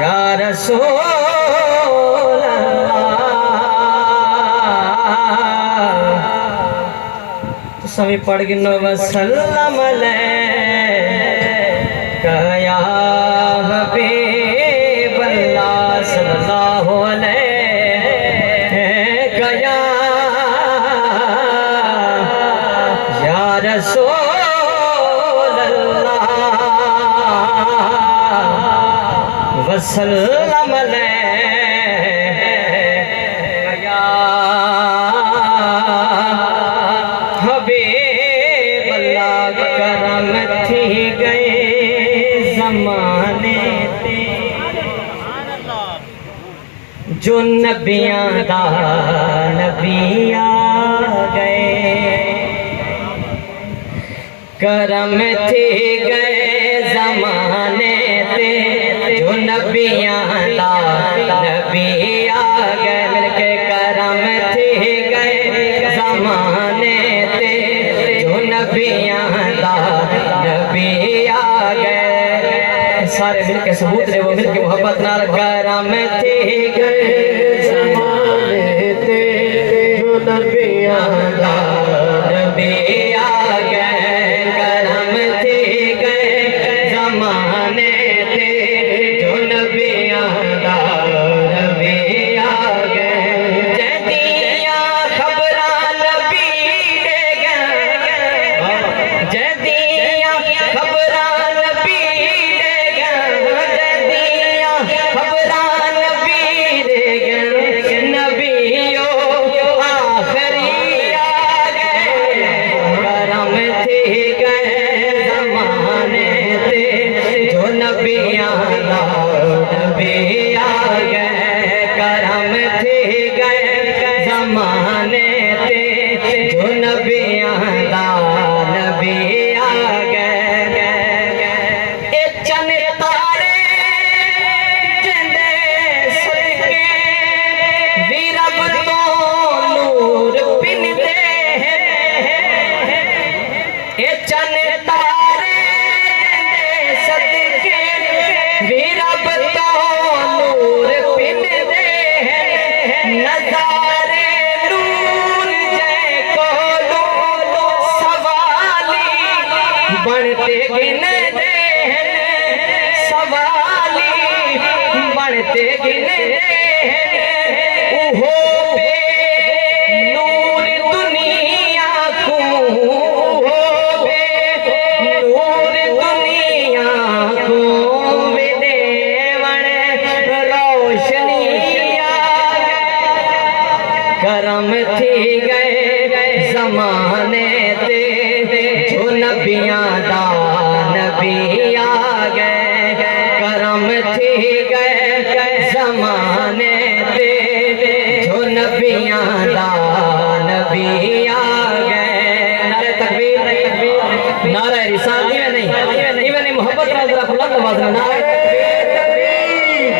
या रसूल अल्लाह। तो सभी पढ़ गिनो वसल्लम अलैका या हबीब अल्लाह सल्लल्लाहु अलैका या रसूल अल्लाह वसल्लम अलैका या हबीब अल्लाह। करम थी गए ज़माने ते जो नबियां दा नबी आ गए। करम थी गए ज़माने ते जो नबियां दा नबी आ गए। मिलके करम थी गए ज़माने ते जो नबियां दा नबी आ गए। सारे मिलके सबूत दे वो मिलके मोहब्बत नाल करम थी गए ज़माने ते जो नबियां दा नबी आ गए। करम थी गए ज़माने ते जो नबियां दा नबी आ गए। जदियां खबरां नबी दे गए, जदियां खबरां नबी दे गए, जदियां खबरां नबी दे गए। नबियो आखिरी आ गए। करम थी गए ज़माने ते जो नबियां दा नबी आ गए। करम थी गए ज़माने ते जो नबियां दा नबी आ गए। ए चन तारे जिंदे सदके वी रब तो नूर पिंदे। ए चन तारे जिंदे सदके वी रब तो नूर पिंदे। नज़ारे नूर जै कोलो सवाली बनते गिनदे। सवाली बनते गिनदे। ओहो बे नूर दुनिया को, ओहो बे नूर दुनिया को वे देवण रोशनी आ गए। करम थी गए ज़माने ते जो नबियां दा नबी आ गए। करम थी गए ज़माने ते जो नबियां दा नबी आ गए। नारे तकबीर, नारे रिसालत में नहीं, इवन मोहब्बत का जरा बुलंद आवाज में नारे तकबीर,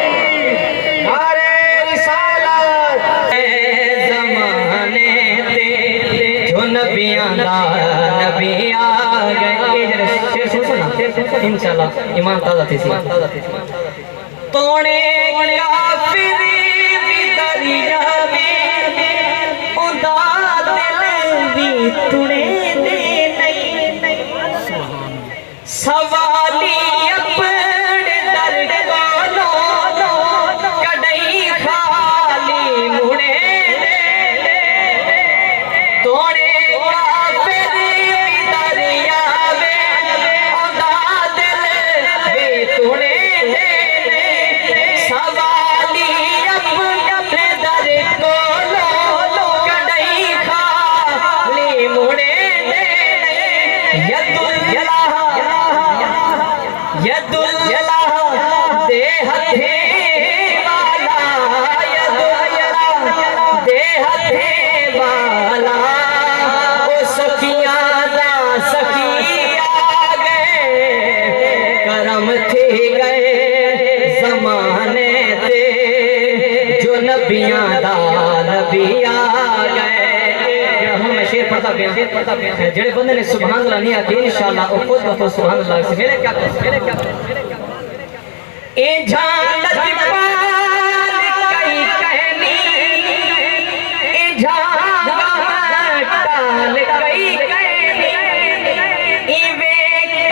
नारे रिसालत। ज़माने ते जो नबियां दा नबी आ गए। ये जरा शेर सुनो ना इंशाल्लाह ईमान ताज़ा थी सी। तोड़े काफिर दी दरिया में उदा दिल भी तुड़े दे नहीं। सवाली अपने दर कोलो कदई खाली मुड़े दे। तोड़े काफिर दी दरिया में उदा दिल भी तुड़े दे। सवाली अपने दर कोलो कदई खाली मुड़े दे। यदुल जलाह दे हथे वाला, यदुल जलाह दे हथे वाला। ओ सखियां दा सखी आ गए। करम थी गए ज़माने ते जो नबियां दा नबी आ गए। हम शेर पढ़ता पिया जेड़े बंदे ने सुभान अल्लाह नहीं आती इंशाअल्लाह वो खुद ब खुद सुभान अल्लाह से मेरे क्या ए झाल लजपाल कई कहनी ए झाल कई कहनी इवे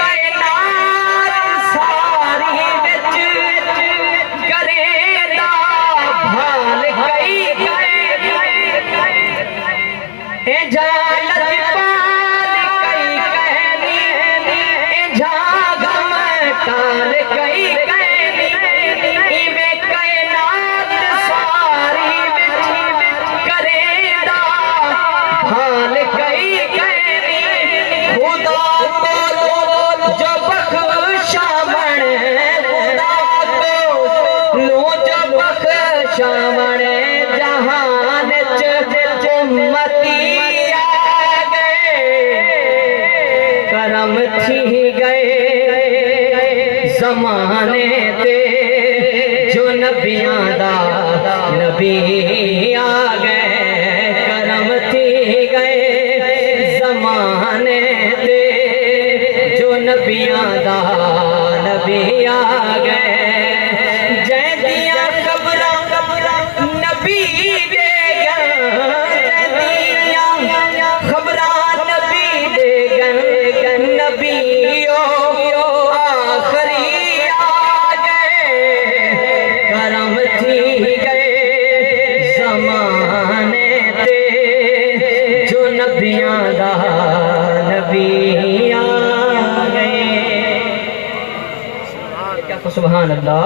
कायनात सारी विच करेदा भाल कई कहनी ए झाल लजपाल कई कहनी ए झाल कई शामणे जहान उम्मती आ गए करम थी गए जमाने ते जो नबियां दा नबी आ गए करम थी गए जमाने ते जो नबियां दा नबी आ गए नबी दे खबरा नबी दे नबियो आखरी आ गए करम थी गए ज़माने ते जो नबियां दा नबी आ गए। सुभान अल्लाह।